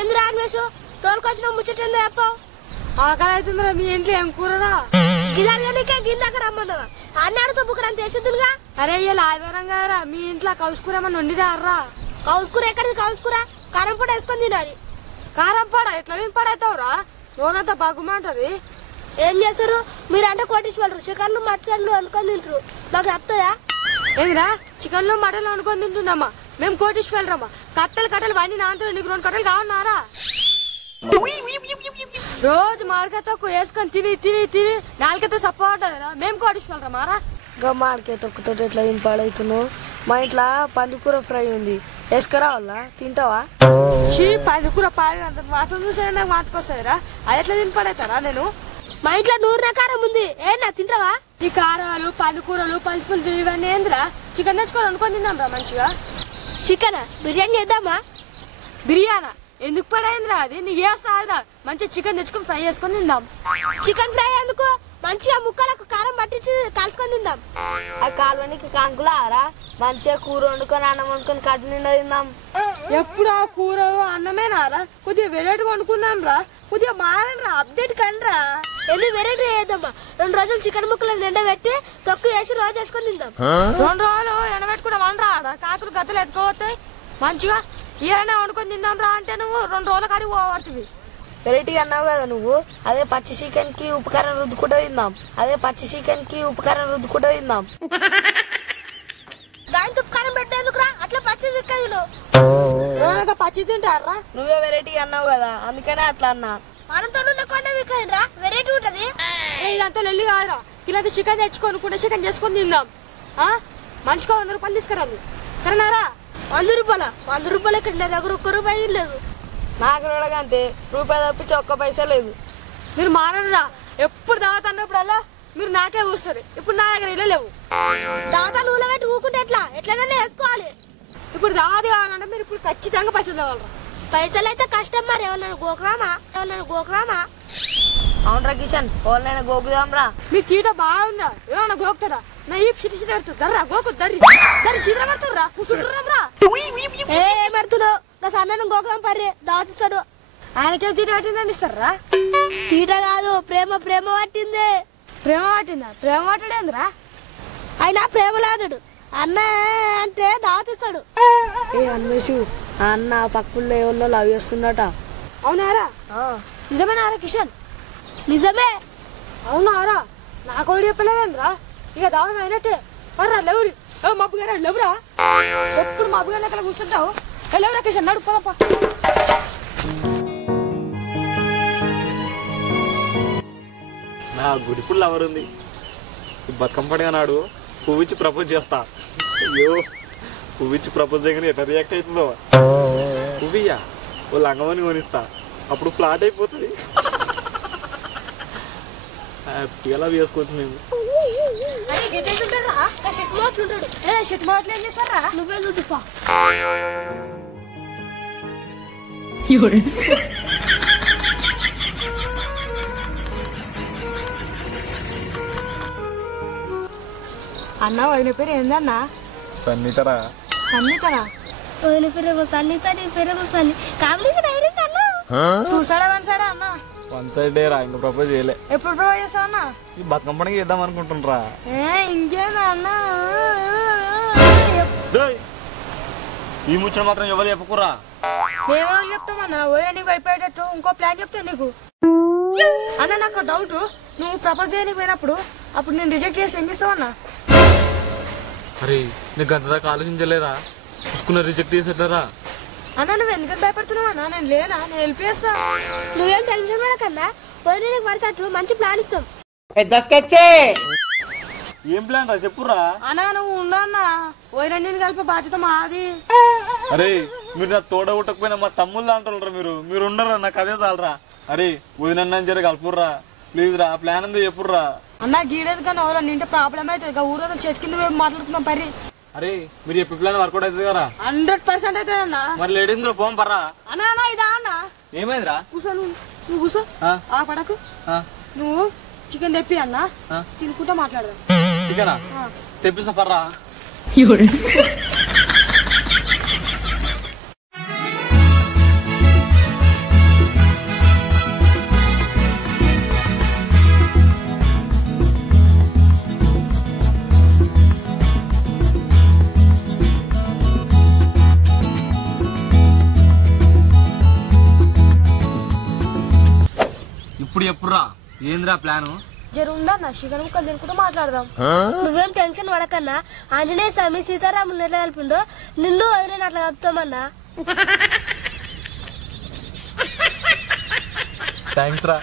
ఏంద్రా అన్వేషు తోలుకొచ్చిన ముచ్చటేందో చెప్పావు. ఆకలి అవుతుందిరా. మీ ఇంట్లో ఏం కూరరా? గిదానికే గిన్నెక రమ్మన్నావా? అన్నాడుతో బుక్కడం చేసేద్దునుగా. అరే ఇలా ఆదివారం కదరా, మీ ఇంట్లో కౌసుకూర ఏమన్నా వండిరారా? కౌసుకూర ఎక్కడిది? కౌసుకూర కారం పొడి వేసుకొని తినాలి. కారం పడ ఎట్లా పడవుతావురా? నోరంతా బాగుమంటది. ఏం చేస్తారు మీరంటే కోటీశ్వరులు? చికెన్లు మటన్లు అనుకొని తింటారు, మాకు చెప్తాయా? ఏందిరా చికెన్లు మటన్లు వండుకొని తింటున్నామా? మేము కోటీశ్వరమ్మా. కట్టలు వండి నాంతలో నీకు 2 కట్టలు కావన్నారా? రోజు మామిడికాయ తొక్కు వేసుకొని తిని తిని తిని నాలుగైతే సపోర్టరా. మేము కోటీశ్వరమారా? ఇంకా మామిడికాయ తొక్కుతో ఎట్లా తిని పాడవుతున్నావు? మా ఇంట్లో పందికూర ఫ్రై ఉంది, వేసుకురావాలా? తింటావా? చీ పందికూర పాడు అంత వాసన చూసే నాకు మాతకొస్తాయిరా. అది ఎట్లా తిని పడవుతారా? నేను మా ఇంట్లో 100 కారం ఉంది, ఏనా తింటావా? ఈ కారాలు పందికూరలు పలుపులు ఇవన్నీ ఏందిరా? చికెన్ తెచ్చుకొని అనుకొని తిన్నాం రా మంచిగా. చికెన్ బిర్యానీ చేద్దామా? బిర్యానా ఎందుకు పడైందిరా? అది నీకు వేస్తాదిరా. మంచిగా చికెన్ తెచ్చుకొని ఫ్రై చేసుకొని తిందాం. చికెన్ ఫ్రై ఎందుకు? మంచిగా ముక్కలకు కారం పట్టించి కలుసుకొని తిందాం. ఆ కాలువనికి కాంకులారా? మంచిగా కూర వండుకొని అన్నం వండుకొని కట్టు నిండా తిందాం. ఎప్పుడు ఆ కూర అన్నమేనారా? కొద్దిగా వెరైటీగా వండుకుందాం రా. కొద్దిగా మారరా, అప్డేట్ కండ్రా. ఎందుకు వెరైటీ చేద్దామా? 2 రోజులు చికెన్ ముక్కలు నిండబెట్టి తొక్కు వేసి రోజు వేసుకొని తిందాం. 2 రోజులు ఎండబెట్టుకున్నా వండరా. కాకులు గద్దలు ఎత్తుకోవతాయి. మంచిగా ఏమైనా వండుకొని తిందాం రా అంటే నువ్వు 2 రోజుల కాడికి పోవడుతుంది. వెరైటీగా అన్నావు కదా నువ్వు. అదే పచ్చి చికెన్ కి ఉప్పు కారం రుద్దుకుంటూ తిందాం. దాని తుప్పు కారం పెట్టేందుకురా? అట్లా పచ్చి తిక్కలు పచ్చి తింటారా? నువ్వే వెరైటీగా అన్నావు కదా, అందుకనే అట్లా అన్నా. మనంతో విక్కరా వెరైటీ ఉంటది. ఇదంతా లొల్లి కాదురా. ఇలా చికెన్ తెచ్చుకొని చికెన్ చేసుకొని తిందాం. మనిషికి 100 రూపాయలు తీసుకురాదు, సరేనారా? 100 రూపాయల? 100 రూపాయలు ఇక్కడ నా దగ్గర 1 రూపాయి లేదు. నాకు అంతే, రూపాయి తప్పించి 1 పైసా లేదు. మీరు మారరా. ఎప్పుడు దావత్ అన్నప్పుడల్లా మీరు నాకే కూర్చోరు. ఇప్పుడు నా దగ్గర ఇల్లు లేవు. దావత నూనె పెట్టి ఊకుంటే ఎట్లనే వేసుకోవాలి. ఇప్పుడు దావత్ కావాలంటే మీరు ఇప్పుడు ఖచ్చితంగా పైసలు కావాలరా. పైసలు అయితే కష్టం మరి. ఎవరైనా గోకురామా? అవునరా కిషన్, ఎవరినైనా గోకుదాం రా. మీ తీట బాగుందా? ఏమన్నా గోకుతారా? నా ఈ చిటి పెడుతుందర్రా. గోకు దర్రి చీర పెడుతుర్రా. కూర్చుంటున్నారా? ఏమడుతున్నావు? సన్న గోకుదాం పర్రి దాచిస్తాడు. ఆయనకేం తీట పట్టిందని ఇస్తారా? తీట కాదు, ప్రేమ పట్టింది. ప్రేమ పట్టిందా? ప్రేమ పట్టడేంద్రా? ఆయన ప్రేమలాడాడు. అన్న అంటే దావతిస్తాడు. ఏ అన్వేషు, అన్న పక్కల్లో ఎవరిలో లవ్ చేస్తున్నట. అవునారా? నిజమేనారా కిషన్? నిజమే. అవునారా? నాకు చెప్పలేదేంద్రా? ఇక దావన అయినట్టే. మర్రా లేవురి. మబ్బు గారా లేవురా. ఎప్పుడు మబ్బు గారి అక్కడ కూర్చుంటావు. లేవురా కిషన్, నడు పోదప్ప. నా గుడిపుడు లవర్ ఉంది. బతుకమ్మ పండుగ నాడు పువ్విచ్చి ప్రపోజ్ చేస్తా. అయ్యో, పువ్విచ్చి ప్రపోజ్ చేయగానే ఎట్లా రియాక్ట్ అవుతుందో. పువ్వియ్యా ఓ లంగమని కొనిస్తా, అప్పుడు ఫ్లాట్ అయిపోతుంది. హ్యాపీగా లవ్ చేసుకోవచ్చు మేము. నువ్వే చూపా. అన్న వదిన పేరు ఏందన్నా? సన్నితరా. సన్నితరా? వదిన పేరేమో సన్నిత, నీ పేరేమో సన్ని. కాంబినేషన్ అయ్యింది అన్న. చూసాడా వన్ సైడా అన్న? 1 సైడ్ రా, ఇంకా ప్రపోజ్ చేయలే. ఎప్పుడు ప్రపోజ్ చేస్తావు అన్న? ఈ బతుకమ్మ పండుగ చేద్దాం అనుకుంటుండ్రా. ఇంకేనా అన్న? ఈ ముచ్చట మాత్రం ఎవరు చెప్పుకురా. మేమేమో చెప్తామన్నా? వదిన నీకు అయిపోయేటట్టు ఇంకో ప్లాన్ చెప్తా నీకు. అన్న నాకు డౌట్, నువ్వు ప్రపోజ్ చేయడానికి పోయినప్పుడు అప్పుడు నేను రిజెక్ట్ చేసి ఏమి ఇస్తావు అన్న? అరే నీకు అంతదాకా ఆలోచించలేరా? చూసుకున్న రిజెక్ట్ చేసేట్లరా? అన్న నువ్వు ఎందుకని భయపడుతున్నావు అన్న? నేను లేనా? నేను హెల్ప్ చేస్తా. నువ్వేం టెన్షన్ పడకన్నా, వదిన నీకు పడతాడు. మంచి ప్లాన్ ఇస్తాం. ఏం ప్లాన్ రా చెప్పురా. అన్నా నువ్వు ఉండన్నా, వదిన నేను కలిపే బాధ్యత మాది. అరే మీరు నా తోడ ఉట్టకపోయినా మా తమ్ముళ్ళు అంటారా. మీరు ఉండరా, నాకు అదే చాలరా. అరే వదిన జర కలుపుర్రా ప్లీజ్ రా. ప్లాన్ ఎందుకు చెప్పుర్రా. అన్న గీడేది కానీ ఎవరో నింటే ప్రాబ్లం అవుతుంది. ఊరు చెట్టు కింద మాట్లాడుతున్నాం పరి. అరే మీరు చెప్పే ప్లాన్ వర్కౌట్ అవుతుంది కదా? 100% అవుతుంది అన్న. మరి లేడీస్ పోం పర్రా. అన్నా అన్న ఇదా అన్న? ఏమైందిరా? కూర్చో, నువ్వు కూర్చో. ఆ పడకు. నువ్వు చికెన్ తెప్పి అన్న, తినుకుంటా మాట్లాడదాం. చికెనా తెప్పిస్తా పర్రా. చెప్పురా ఏంద్రా ప్లాను? జరుందా చికెన్ ముక్కలు తినుకుంటూ మాట్లాడదాం. నువ్వేం టెన్షన్ పడకన్నా. ఆంజనేయ స్వామి సీతారాముని ఎట్లా కలిపిండో నిన్ను వదిలేని అట్లా కలుపుతామన్నా. థ్యాంక్స్ రా.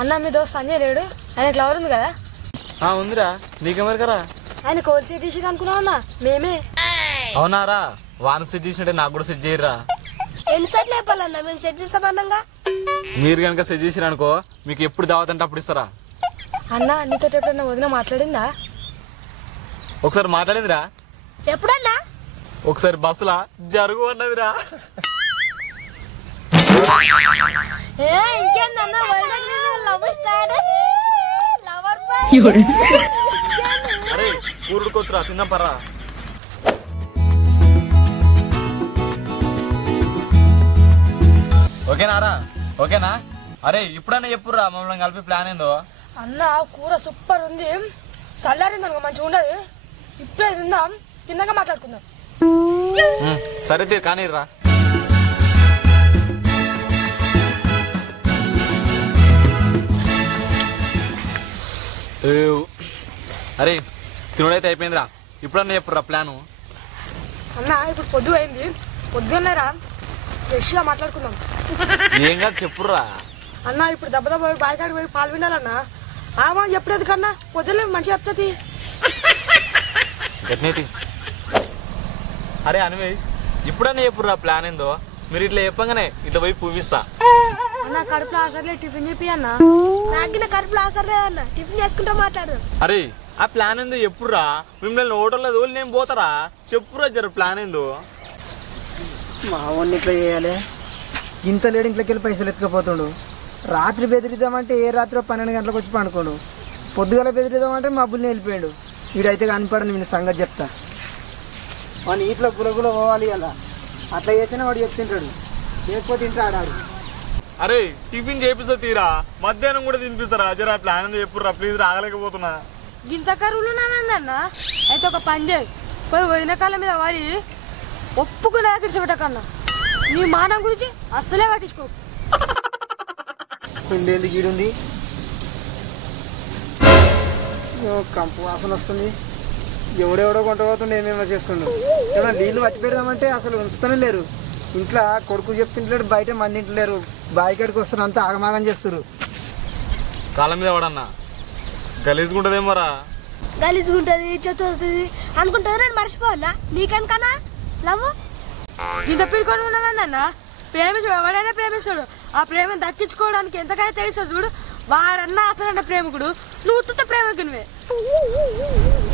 అన్న మీ దోస్త్ సంజయ్ లేడు, ఆయన ఫ్లవర్ ఉంది కదా. ఉందిరా, నీకెవరికరా? ఆయన కోల్ సెట్ చేసి అనుకున్నావు అన్న. మేమే. అవునారా, వానికి సెట్ చేసినట్టే నాకు కూడా సెట్ చేయరా. ఎన్నిసార్లు చెప్పాలన్నా మేము సెట్ చేస్తామన్నాగా. మీరు కనుక సెట్ చేసిరు అనుకో మీకు ఎప్పుడు దావత్ అంటే అప్పుడు ఇస్తారా. అన్న నీతో ఎప్పుడన్నా వదిన మాట్లాడిందా? ఒకసారి మాట్లాడిందిరా. ఎప్పుడన్నా? ఒకసారి బస్సులా జరుగు అన్నదిరా. ఇంకేందన్న లవ్ స్టార్ట్. అరే ఊరుకొచ్చురా, తిందాం పర్రా. ఓకేనారా? ఓకేనా? అరే ఇప్పుడన్నా చెప్పురా మమ్మల్ని కలిపి ప్లాన్ ఏందో. అన్న కూర సూపర్ ఉంది, చల్లారింది అనుకో మంచిగా ఉండదు. ఇప్పుడే తిందాం, తిన్నాక మాట్లాడుకుందాం. సరే తీరు కానీ రా. అరే తినుడైతే అయిపోయిందిరా, ఇప్పుడన్నా చెప్పురా ప్లాను. అన్న ఇప్పుడు పొద్దు అయింది, పొద్దున్నేరా ఫ్రెష్గా మాట్లాడుకుందాం. ఏం కాదు చెప్పురా. అన్న ఇప్పుడు దెబ్బ బాయికాడికి పోయి పాలు వినాలన్నా. ఆమా చెప్పలేదు కన్నా పొద్దున్నే మంచిగా చెప్తుంది. గట్నేటి. అరే అన్వేష్ ఇప్పుడన్నా చెప్పురా ప్లాన్ ఏందో. మీరు ఇట్లా చెప్పగానే ఇట్లా పోయి పువ్విస్తా. అన్న కడుపులో ఆసర్లే టిఫిన్ చెప్పి అన్న. నాకిన కడుపులో ఆసర లేదన్నా, టిఫిన్ చేసుకుంటా మాట్లాడదాం. అరే ఆ ప్లాన్ ఏందో చెప్పురా. మిమ్మల్ని హోటల్లో తోలి నేను పోతారా, చెప్పురా జర ప్లాన్ ఏందో. మా వాడిని ఇట్లా చేయాలి. ఇంత లేడు ఇంట్లోకి వెళ్ళి పైసలు ఎత్తుకపోతుండు. రాత్రి బెదిరిద్దామంటే ఏ రాత్రి 12 గంటలకు వచ్చి పండుకోండు. పొద్దుగల బెదిరిద్దామంటే మబ్బుల్ని వెళ్ళిపోయాడు. వీడైతే కనిపడను, వీడి సంగతి చెప్తా. వాడిని ఇట్లా గులగుల పోవాలి అలా. అట్లా చేస్తేనే వాడు చెప్తుంటాడు, లేకపోతే ఇంట్లో ఆడాడు. అరే టిఫిన్ చేపిస్తా తీరా, మధ్యాహ్నం కూడా తినిపిస్తారా జర ప్లాన్ ఏందో చెప్పురా ప్లీజ్, రాగలేకపోతున్నా. గింత కరువులు ఉన్నామేందన్న. అయితే ఒక పని చేయి, పోయి పోయిన కాలం మీద వాడి ఒప్పుకునే కిడిచిపెట్టకన్నా. నీ మానం గురించి అస్సలే పట్టించుకో. కుండేంది గీడుంది, కంపు వాసన వస్తుంది. ఎవడెవడో కొంట పోతుండే ఏమేమో చేస్తుండు. ఏమన్నా నీళ్ళు పట్టి పెడదామంటే అసలు ఉంచుతూనే లేరు. ఇంట్లో కొడుకు చెప్తుంటలేడు, బయట మంది ఇంటలేరు. బాయికాడికి వస్తారు, అంతా ఆగమాగం చేస్తారు. కాలం మీద వాడన్నా గలీజుకుంటదేమోరా. గలీజుకుంటది, చెత్త వస్తుంది అనుకుంటారు. నేను మర్చిపోవన్నా నీకెందుకన్నా లవ్. ఇంత పిలుకొని ఉన్నామేందన్న. ప్రేమించాడు, ఎవడైనా ప్రేమిస్తాడు. ఆ ప్రేమను దక్కించుకోవడానికి ఎంతకైనా తెలుసా చూడు. వాడన్నా అసలన్న ప్రేమికుడు, నువ్వు ఉత్తుత ప్రేమికునివే.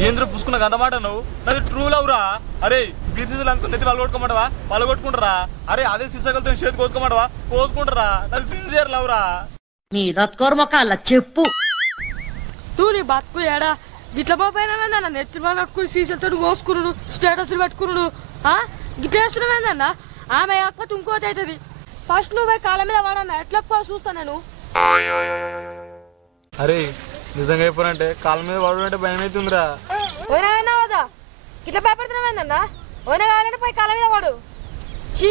ఏంద్ర పుసుకున్న గంత మాట నువ్వు, నాది ట్రూ లవ్ రా. అరే బీర్సీలు అనుకుని నెత్తి వాళ్ళు కొట్టుకోమంటావా, వాళ్ళు కొట్టుకుంటారా. అరే అదే సీసాకలతో చేతి కోసుకోమంటావా, కోసుకుంటారా. నాది సిన్సియర్ లవ్ రా. మీ రత్కోర్మకాల చెప్పు. నువ్వు నీ బతుకు ఏడా గిట్ల పోయినామేందన్న. నెత్తి పట్టుకుని సీసాలతో కోసుకున్నాడు, స్టేటస్లు పెట్టుకున్నాడు. గిట్ల వేస్తున్నామేందన్న. ఆమె కాకపోతే ఇంకోటి అవుతుంది. ఫస్ట్ నువ్వు పోయి కాళ్ళ మీద వాడన్నా, ఎట్లా చూస్తా నేను. అరే నిజంగా చెప్పానంటే కాళ్ళ మీద వాడు భయం అవుతుందిరా. పోయినా కదా ఇట్లా భయపడుతున్నామేందన్నా. పోయినా కావాలంటే పోయి కాళ్ళ మీద వాడు. చీ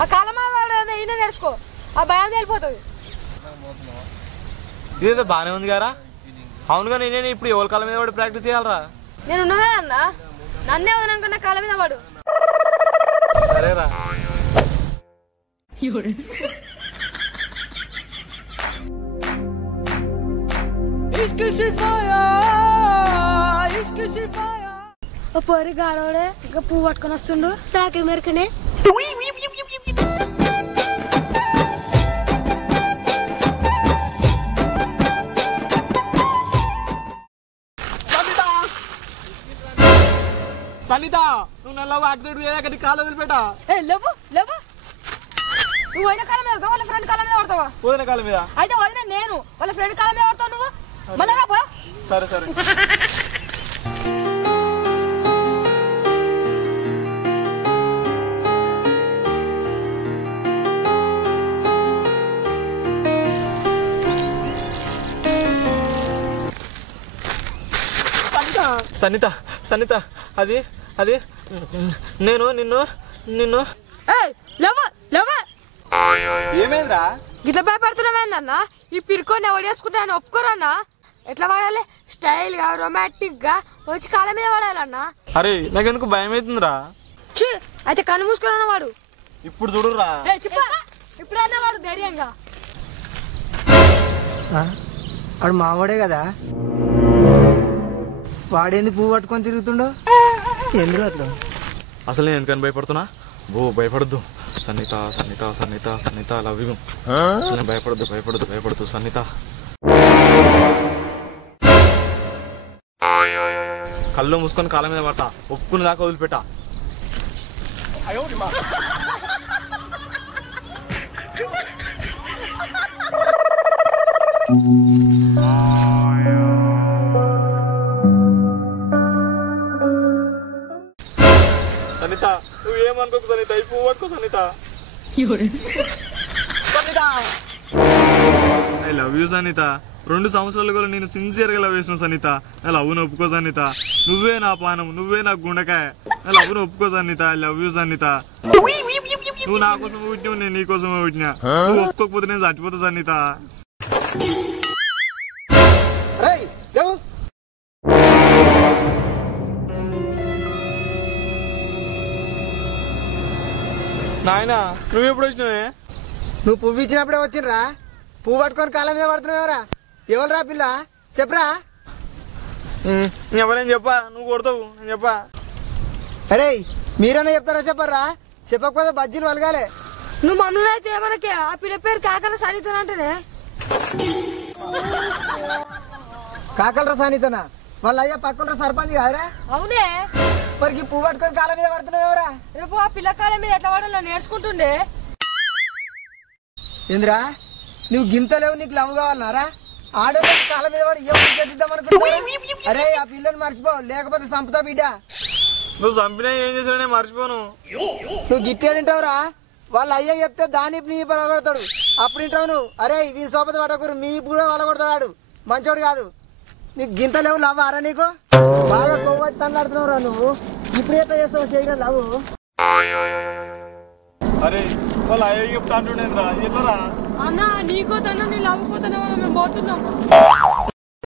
ఆ కాళ్ళ మీద వాడు ఈయన నేర్చుకో, ఆ భయం తెలిపోతుంది. ఇదేదో బానే ఉంది కదా. అవునుగా నేను ఇప్పుడు ఎవరి కాళ్ళ మీద వాడు ప్రాక్టీస్ చేయాలరా. నేను ఉన్నదా అన్న, నన్నే వదననుకున్న కాళ్ళ మీద వాడు. సరేరా. ఓ పొరి గాడోడే ఇంకా పువ్వు పట్టుకొని వస్తుండు. నాకెమెరికనే సనిత నువ్వు నల్ల యాక్సిడెంట్ చేయక కాలు వదిలిపెట్టా. లేవు లేవు, నువ్వు వదిన కాలం మీద వాళ్ళ ఫ్రెండ్ కాలం మీద పడతావా? వదిన కాళ్ళ మీద అయితే వదిన నేను వాళ్ళ ఫ్రెండ్ కాలం మీద పడతావు. నువ్వు మళ్ళీ రా పో. సరే సరే. సనిత సనిత అది అది నేను నిన్ను నిన్ను లేవు లేవు. ఏమైందిరా? గిట్ల భయపడుతున్నామేందన్నా ఈ పిరుకొని ఎవరు చేసుకుంటానని ఒప్పుకోరన్నా ఎట్లా వాడాలి స్టైల్ గా రొమాంటిక్ గా వచ్చి కాళ్ళ మీద వాడాలన్నా అరే నాకెందుకు భయం అవుతుందిరా ఛీ, అయితే కన్ను మూసుకున్నా వాడు ఇప్పుడు చూడురా చెప్పా ఇప్పుడన్నా వాడు ధైర్యంగా వాడు మావాడే కదా వాడేంది పువ్వు పట్టుకొని తిరుగుతుండో ఎందుకు అట్లా అసలు నేను ఎందుకని భయపడుతున్నా భయపడద్దు సన్నిత సన్నిత సన్నిత సన్నిత లవ్ యూ అసలు నేను భయపడద్దు సన్నిత కళ్ళు మూసుకొని కాళ్ళ మీద పడతా ఒప్పుకుని దాకా వదిలిపెట్టా సన్నిత నువ్వేమనుకోకు సన్నిత ఈ పువ్వు పట్టుకో సన్నిత ఐ లవ్ యూ సన్నిత 2 సంవత్సరాలు కూడా నేను సిన్సియర్గా లవ్ చేసిన సన్నిత నా లవ్ను ఒప్పుకో సన్నిత నువ్వే నా పానం నువ్వే నా గుండెకాయ నా లవ్ను ఒప్పుకో సన్నిత ఐ లవ్ యూ సన్నిత నువ్వు నా కోసం పుట్టినావు నేను నీ కోసం పుట్టినా నువ్వు ఒప్పుకోకపోతే నేను చచ్చిపోతా సన్నిత నాయనా నువ్వు ఎప్పుడు వచ్చినావే నువ్వు పువ్వు ఇచ్చినప్పుడే వచ్చిండ్రా పువ్వు పట్టుకొని కాళ్ళ మీద పడుతున్నావురా ఎవరురా పిల్ల చెప్పరా ఎవరేం చెప్పా నువ్వు కొడతావు నేను చెప్పా అరే మీరన్నా చెప్తారా చెప్పరా చెప్పకపోతే బజ్జీలు వలగాలే నువ్వు మమ్మల్ని అయితే మనకి ఆ పిల్ల పేరు కాకర సాధితానంటేనే కాకలరా సానితనా వాళ్ళ అయ్యా పక్కన సర్పంచ్ కాదురా అవునే మరికి పువ్వు పట్టుకొని కాళ్ళ మీద పడుతున్నావు ఎవరా రేపు ఆ పిల్లకాయల మీద ఎట్లా వాడాలో నేర్చుకుంటుండే ఏంద్రా నువ్వు గింతలేవు నీకు లవ్ కావాలన్నారా ఆడోళ్ళ కాళ్ళ మీద పడి ఏమిద్దాం అనుకుంటున్నావు అరే ఆ పిల్లని మర్చిపో లేకపోతే సంపుతా బిడ్డ నువ్వు చంపినా ఏం చేసినా నేను మర్చిపోను నువ్వు గిట్టేడింటావురా వాళ్ళ అయ్య చెప్తే దాని నీ పడగొడతాడు అప్పుడు ఇంటావు నువ్వు అరే వీ సోపతి పడకూరు మీ కూడా వలగొడతాడు మంచోడు కాదు నీకు గింత లేవు లవ్ ఆరా నీకు బాగా కొవ్వట్టి తన్నాడుతున్నావురా నువ్వు ఇప్పుడు ఎట్లా చేస్తావు చేయడం లవ్ అరే వాళ్ళు అయ్యో చెప్తా అంటుండేంద్రా ఎట్లరా అన్న నీకో తను నీ లవ్వుకోతానో మేము పోతున్నాం